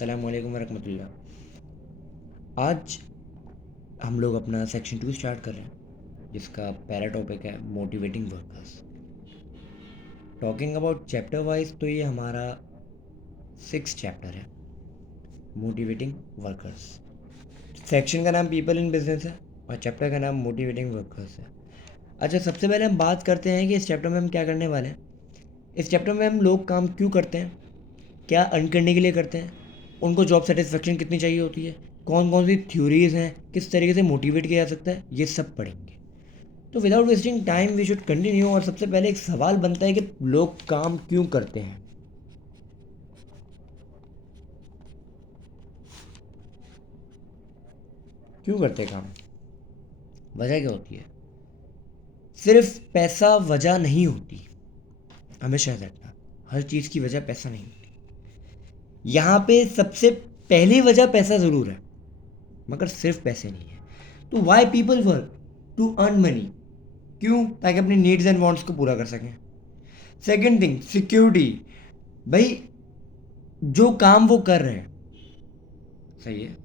अस्सलाम वालेकुम वरहमतुल्लाह। आज हम लोग अपना सेक्शन 2 स्टार्ट कर रहे हैं जिसका पहला टॉपिक है motivating workers. Talking about chapter wise तो ये हमारा 6 चैप्टर है मोटिवेटिंग वर्कर्स। सेक्शन का नाम पीपल इन बिजनेस है और चैप्टर का नाम मोटिवेटिंग वर्कर्स है। अच्छा, सबसे पहले हम बात करते हैं कि इस चैप्टर में हम क्या करने वाले हैं। इस चैप्टर में हम लोग काम क्यों करते हैं, क्या अर्न करने के लिए करते हैं, उनको जॉब सेटिस्फेक्शन कितनी चाहिए होती है, कौन कौन सी थ्योरीज हैं, किस तरीके से मोटिवेट किया जा सकता है, ये सब पढ़ेंगे। तो without wasting time we should continue. और सबसे पहले एक सवाल बनता है कि लोग काम क्यों करते हैं। क्यों करते हैं काम, वजह क्या होती है। सिर्फ पैसा वजह नहीं होती, हमेशा याद रखना, हर चीज़ की वजह पैसा नहीं होती। यहाँ पे सबसे पहली वजह पैसा ज़रूर है मगर सिर्फ पैसे नहीं है। तो why people work to earn money, क्यों, ताकि अपने नीड्स एंड वांट्स को पूरा कर सकें। Second thing, security. भाई जो काम वो कर रहे हैं सही है,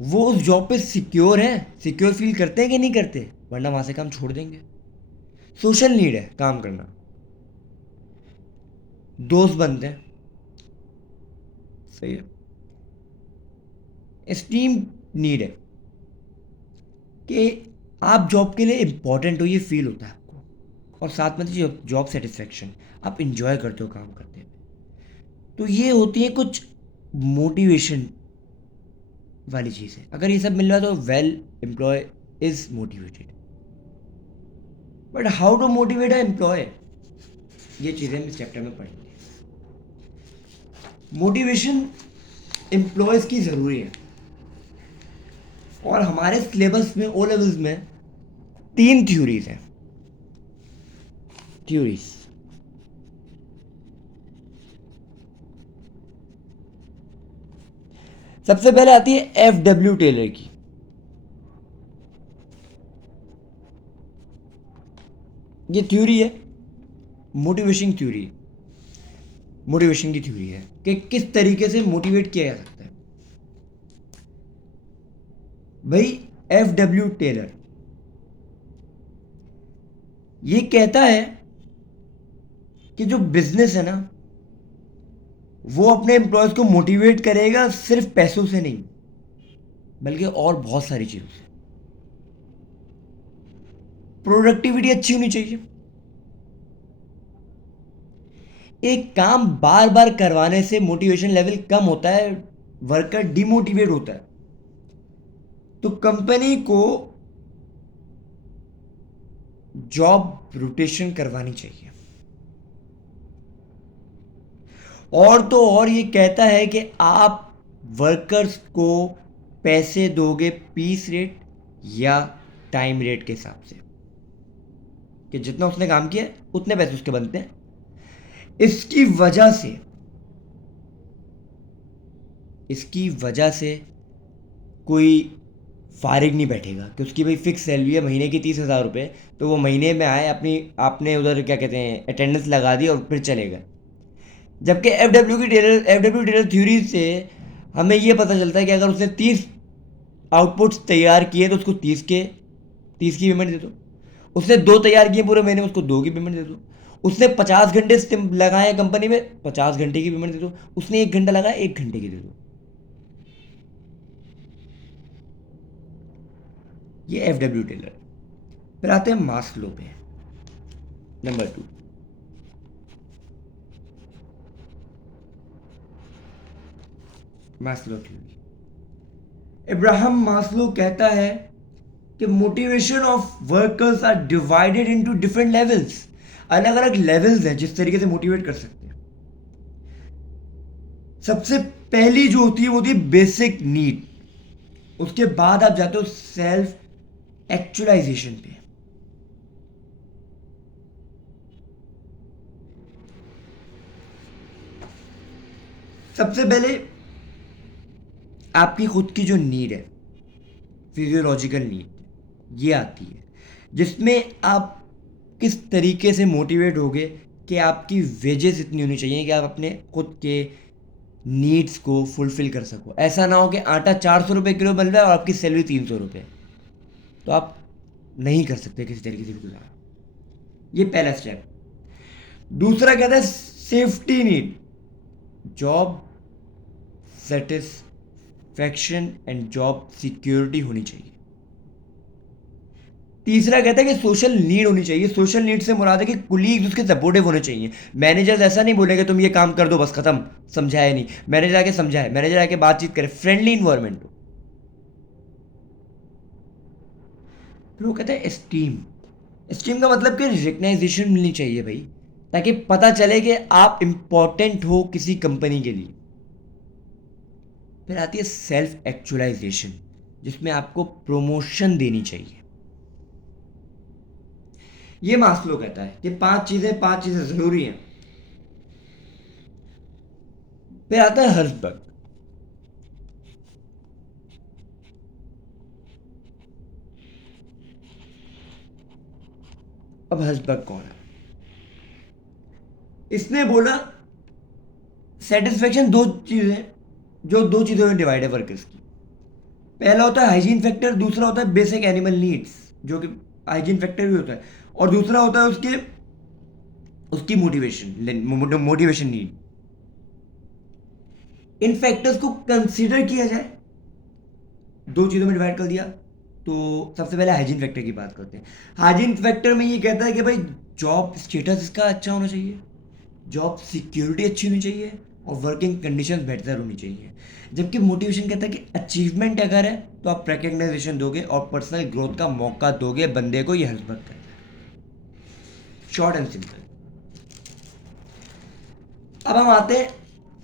वो उस जॉब पे सिक्योर है, सिक्योर फील करते हैं कि नहीं करते, वरना वहां से काम छोड़ देंगे। सोशल नीड है काम करना, दोस्त बनते हैं सही है। एस्टीम नीड है कि आप जॉब के लिए इंपॉर्टेंट हो, ये फील होता है आपको। और साथ में जॉब सेटिस्फेक्शन, आप इंजॉय करते हो काम करते हुए। तो ये होती है कुछ मोटिवेशन वाली चीज़ है। अगर ये सब मिल रहा है तो well employee is motivated. But how to motivate a employee, ये चीज़ें हम इस चैप्टर में पढ़ेंगे। मोटिवेशन एम्प्लॉयज़ की ज़रूरी है और हमारे सिलेबस में ओ लेवल्स में 3 थ्योरीज हैं। थ्योरीज, सबसे पहले आती है FW टेलर की। ये थ्योरी है मोटिवेशन थ्योरी, मोटिवेशन की थ्योरी है कि किस तरीके से मोटिवेट किया जा सकता है। भाई FW टेलर ये कहता है कि जो बिजनेस है ना, वो अपने एम्प्लॉयज को मोटिवेट करेगा सिर्फ पैसों से नहीं, बल्कि और बहुत सारी चीजों से। प्रोडक्टिविटी अच्छी होनी चाहिए, एक काम बार बार करवाने से मोटिवेशन लेवल कम होता है, वर्कर डिमोटिवेट होता है। तो कंपनी को जॉब रोटेशन करवानी चाहिए। और तो और ये कहता है कि आप वर्कर्स को पैसे दोगे पीस रेट या टाइम रेट के हिसाब से, कि जितना उसने काम किया उतने पैसे उसके बनते हैं। इसकी वजह से कोई फारिग नहीं बैठेगा कि उसकी भाई फिक्स सैलरी है महीने की 30,000 रुपये, तो वो महीने में आए, अपनी आपने उधर क्या कहते हैं अटेंडेंस लगा दी और फिर चलेगा। जबकि एफ डब्ल्यू टेलर थ्योरी से हमें ये पता चलता है कि अगर उसने 30 आउटपुट्स तैयार किए तो उसको 30 की पेमेंट दे दो। उसने 2 तैयार किए पूरे महीने में, उसको 2 की पेमेंट दे दो। उसने 50 घंटे लगाए कंपनी में, 50 घंटे की पेमेंट दे दो। उसने 1 घंटा लगाया, 1 घंटे की दे दो। ये FW टेलर। फिर आते हैं मास्लो पे, number 2। Maslow theory, Ibrahim Maslow कहता है कि motivation of workers are divided into different levels. अलग अलग लेवल्स हैं जिस तरीके से मोटिवेट कर सकते हैं। सबसे पहली जो होती है वो होती है बेसिक नीड, उसके बाद आप जाते हो सेल्फ एक्चुअलाइजेशन पे। सबसे पहले आपकी खुद की जो नीड है, फिजियोलॉजिकल नीड, ये आती है जिसमें आप किस तरीके से मोटिवेट होगे कि आपकी वेजेस इतनी होनी चाहिए कि आप अपने खुद के नीड्स को फुलफिल कर सको। ऐसा ना हो कि आटा 400 रुपये किलो मिल रहा है और आपकी सैलरी 300 रुपये, तो आप नहीं कर सकते किसी तरीके से भी गुजारा। ये पहला स्टेप। दूसरा कहता है safety need, job satisfaction and job security होनी चाहिए। तीसरा कहता है कि सोशल नीड होनी चाहिए। सोशल नीड से मुराद है कि कुलीग्स उसके सपोर्टिव होने चाहिए। मैनेजर्स ऐसा नहीं बोलेंगे तुम ये काम कर दो बस खत्म, समझाया नहीं, मैनेजर आके समझाए, मैनेजर आके बातचीत करे, फ्रेंडली इन्वायरमेंट हो। फिर वो कहते हैं एस्टीम। एस्टीम का मतलब कि रिकग्नाइजेशन मिलनी चाहिए भाई, ताकि पता चले कि आप इंपॉर्टेंट हो किसी कंपनी के लिए। फिर आती है सेल्फ एक्चुअलाइजेशन, जिसमें आपको प्रमोशन देनी चाहिए। ये मास्लो कहता है कि पांच चीजें जरूरी हैं। फिर आता है हर्सबर्ग। अब हर्सबर्ग कौन है? इसने बोला सेटिस्फेक्शन दो चीजें, जो दो चीजों में डिवाइड है वर्कर्स की। पहला होता है हाइजीन फैक्टर, दूसरा होता है बेसिक एनिमल नीड्स, जो कि हाइजीन फैक्टर भी होता है, और दूसरा होता है उसके उसकी मोटिवेशन नीड। इन फैक्टर्स को कंसीडर किया जाए, दो चीज़ों में डिवाइड कर दिया। तो सबसे पहले हाइजीन फैक्टर की बात करते हैं। हाइजीन फैक्टर में ये कहता है कि भाई जॉब स्टेटस इसका अच्छा होना चाहिए, जॉब सिक्योरिटी अच्छी होनी चाहिए, और वर्किंग कंडीशन बेहतर होनी चाहिए। जबकि मोटिवेशन कहता है कि अचीवमेंट अगर है तो आप रिकग्नाइजेशन दोगे और पर्सनल ग्रोथ का मौका दोगे बंदे को। ये हर्सबर्ग कहता है, शॉर्ट एंड सिंपल। अब हम आते हैं,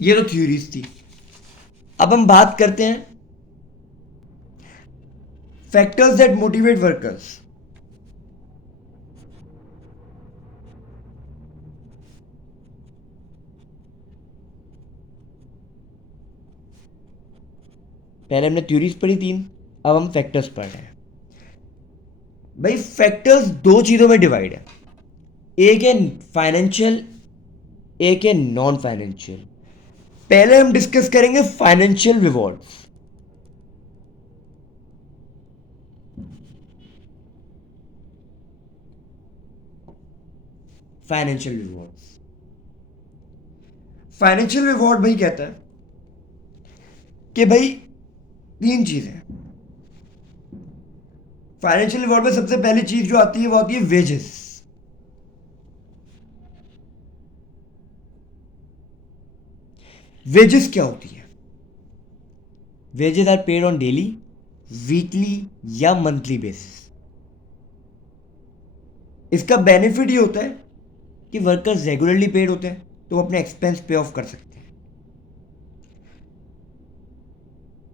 ये तो थ्योरीज थी, अब हम बात करते हैं फैक्टर्स दैट मोटिवेट वर्कर्स। पहले हमने थ्योरीज पढ़ी 3, अब हम फैक्टर्स पढ़ रहे हैं। भाई फैक्टर्स दो चीजों में डिवाइड है, एक है फाइनेंशियल, एक है नॉन फाइनेंशियल। पहले हम डिस्कस करेंगे financial rewards. Financial rewards, financial reward भाई कहता है कि भाई 3 चीजें। फाइनेंशियल रिवॉर्ड में सबसे पहली चीज जो आती है वो आती है वेजेस। वेजेस क्या होती है? Wages are paid on daily, weekly या मंथली बेसिस। इसका बेनिफिट ये होता है कि वर्कर्स रेगुलरली पेड होते हैं तो वो अपने एक्सपेंस पे ऑफ कर सकते हैं।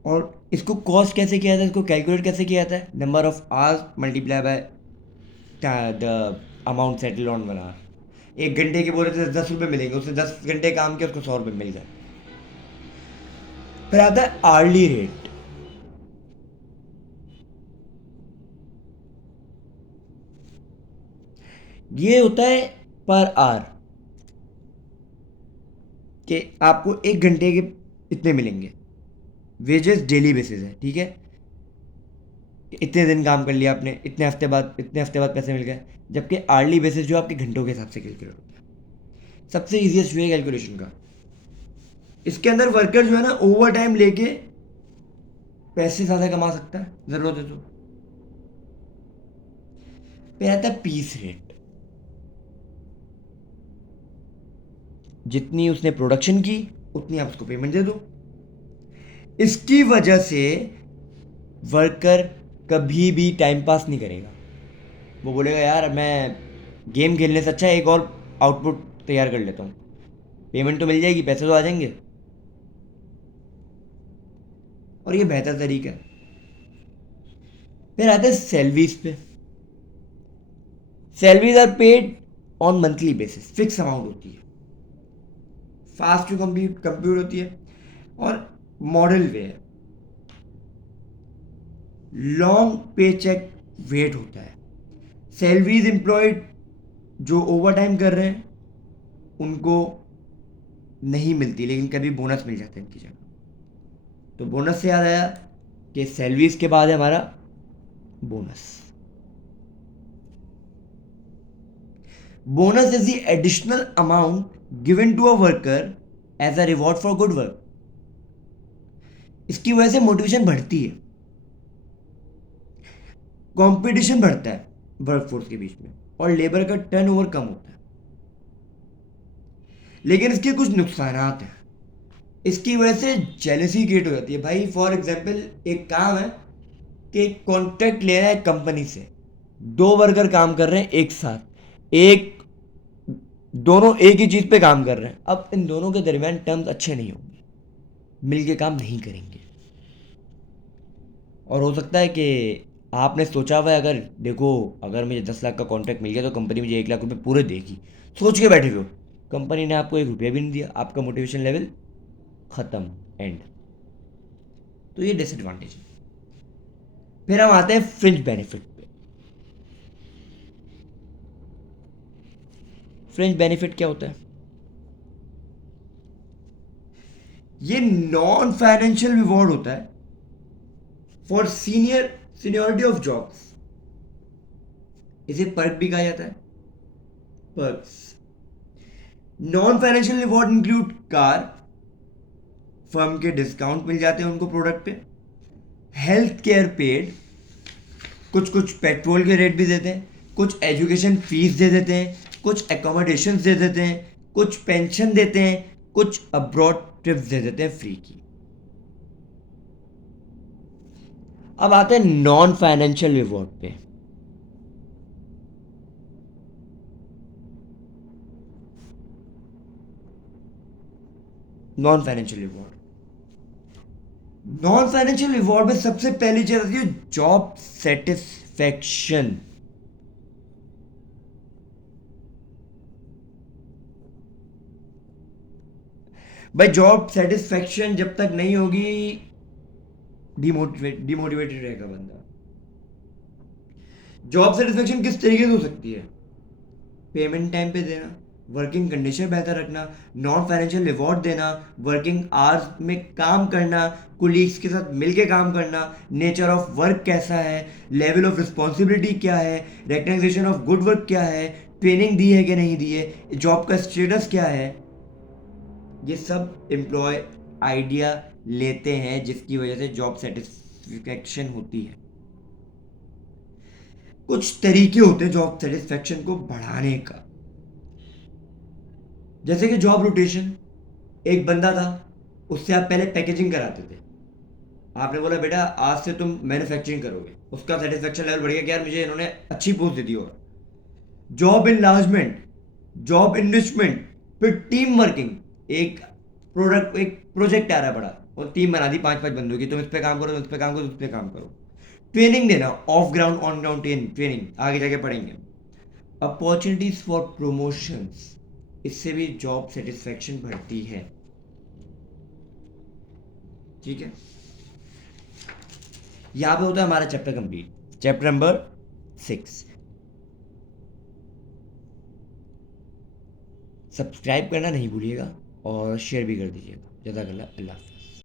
और इसको कॉस्ट कैसे किया जाता है, इसको कैलकुलेट कैसे किया जाता है? Number of hours multiply by the amount settle on 1 hour. 1 घंटे के बोले तो 10 रुपये मिलेंगे, उससे 10 घंटे काम किया उसको 100 रुपये मिल गए। फिर आता है आर्ली रेट। ये होता है पर आवर, कि आपको 1 घंटे के इतने मिलेंगे। वेजेस डेली बेसिस है, ठीक है, इतने दिन काम कर लिया आपने, इतने हफ्ते बाद पैसे मिल गए। जबकि आर्ली बेसिस जो आपके घंटों के हिसाब से कैलकुलेट होता है, सबसे ईजिएस्ट वे कैलकुलेशन का। इसके अंदर वर्कर जो है ना ओवर टाइम लेके पैसे ज़्यादा कमा सकता है ज़रूरत है तो। फिर आता है पीस रेट, जितनी उसने प्रोडक्शन की उतनी आप उसको पेमेंट दे दो। इसकी वजह से वर्कर कभी भी टाइम पास नहीं करेगा। वो बोलेगा यार मैं गेम खेलने से अच्छा एक और आउटपुट तैयार कर लेता हूँ, पेमेंट तो मिल जाएगी, पैसे तो आ जाएंगे, और ये बेहतर तरीका है। फिर आते हैं सैलरीज पे। Salaries are paid on monthly basis, fix amount होती है, फास्ट टू कंप्यूट होती है, और मॉडल वे है, लॉन्ग पे चेक वेट होता है। सैलरीज एम्प्लॉयड जो ओवर टाइम कर रहे हैं उनको नहीं मिलती, लेकिन कभी बोनस मिल जाता है इनकी जगह। तो बोनस से याद आया कि सैलरीज के बाद है हमारा bonus. Bonus is the additional amount given to a worker as a reward for good work. इसकी वजह से मोटिवेशन बढ़ती है, कंपटीशन बढ़ता है वर्कफोर्स के बीच में, और लेबर का टर्नओवर कम होता है। लेकिन इसके कुछ नुकसान हैं। इसकी वजह से जेलसी क्रिएट हो जाती है। भाई फॉर एग्जांपल एक काम है कि कॉन्ट्रैक्ट ले रहा है कंपनी से, दो वर्कर काम कर रहे हैं एक साथ, एक दोनों एक ही चीज पे काम कर रहे हैं। अब इन दोनों के दरमियान टर्म्स अच्छे नहीं होंगे, मिलके काम नहीं करेंगे, और हो सकता है कि आपने सोचा हुआ है, अगर देखो अगर मुझे 10 लाख का कॉन्ट्रैक्ट मिल गया तो कंपनी मुझे 1 लाख रुपए पूरे देगी, सोच के बैठे हुए हो, कंपनी ने आपको 1 रुपया भी नहीं दिया, आपका मोटिवेशन लेवल खत्म, एंड। तो ये डिसएडवांटेज है। फिर हम आते हैं फ्रिंज बेनिफिट पे। फ्रिंज बेनिफिट क्या होता है? ये नॉन फाइनेंशियल रिवॉर्ड होता है फॉर सीनियरिटी ऑफ जॉब्स। इसे पर्क भी कहा जाता है, perks. Non financial reward include car, firm के डिस्काउंट मिल जाते हैं उनको प्रोडक्ट पे, हेल्थ केयर पेड, कुछ कुछ पेट्रोल के रेट भी देते हैं, कुछ एजुकेशन फीस दे देते हैं, कुछ एकोमोडेशन दे देते हैं, कुछ पेंशन देते हैं, कुछ अब्रॉड ट्रिप्स दे देते हैं फ्री की। अब आते हैं नॉन फाइनेंशियल रिवॉर्ड पे। Non financial reward, non financial reward में सबसे पहली चीज आती है जॉब सेटिस्फैक्शन। भाई जॉब सेटिस्फैक्शन जब तक नहीं होगी, डिमोटिवेटेड रहेगा बंदा। जॉब सेटिस्फैक्शन किस तरीके से हो सकती है? पेमेंट टाइम पे देना, वर्किंग कंडीशन बेहतर रखना, नॉन फाइनेंशियल रिवॉर्ड देना, वर्किंग आवर्स में काम करना, कुलीग्स के साथ मिलके काम करना, नेचर ऑफ वर्क कैसा है, लेवल ऑफ रिस्पॉन्सिबिलिटी क्या है, रिकग्नाइजेशन ऑफ गुड वर्क क्या है, ट्रेनिंग दी है कि नहीं दी है, जॉब का स्टेटस क्या है। ये सब एम्प्लॉय आइडिया लेते हैं, जिसकी वजह से जॉब सेटिस्फेक्शन होती है। कुछ तरीके होते हैं जॉब सेटिस्फेक्शन को बढ़ाने का, जैसे कि जॉब रोटेशन। एक बंदा था, उससे आप पहले पैकेजिंग कराते थे, आपने बोला बेटा आज से तुम मैन्युफैक्चरिंग करोगे, उसका सेटिस्फेक्शन लेवल बढ़ गया कि यार मुझे इन्होंने अच्छी पोस्ट दे दी। और जॉब इनलार्जमेंट, जॉब इन्वेस्टमेंट, फिर टीम वर्किंग। एक प्रोजेक्ट आ रहा है बड़ा, और टीम बना दी 5-5 बंदों की, तुम इस पे काम करो, तुम इस पे काम करो, तुम इस पे काम करो। ट्रेनिंग देना, of ground on ground training, आगे जाके पढ़ेंगे। अपॉर्चुनिटीज फॉर प्रमोशंस, इससे भी जॉब सेटिस्फेक्शन बढ़ती है। ठीक है, यहां पे होता है हमारा chapter complete, chapter number 6। Subscribe करना नहीं भूलिएगा और शेयर भी कर दीजिएगा। जज़ाकल्लाह, अल्लाह हाफ़िज़।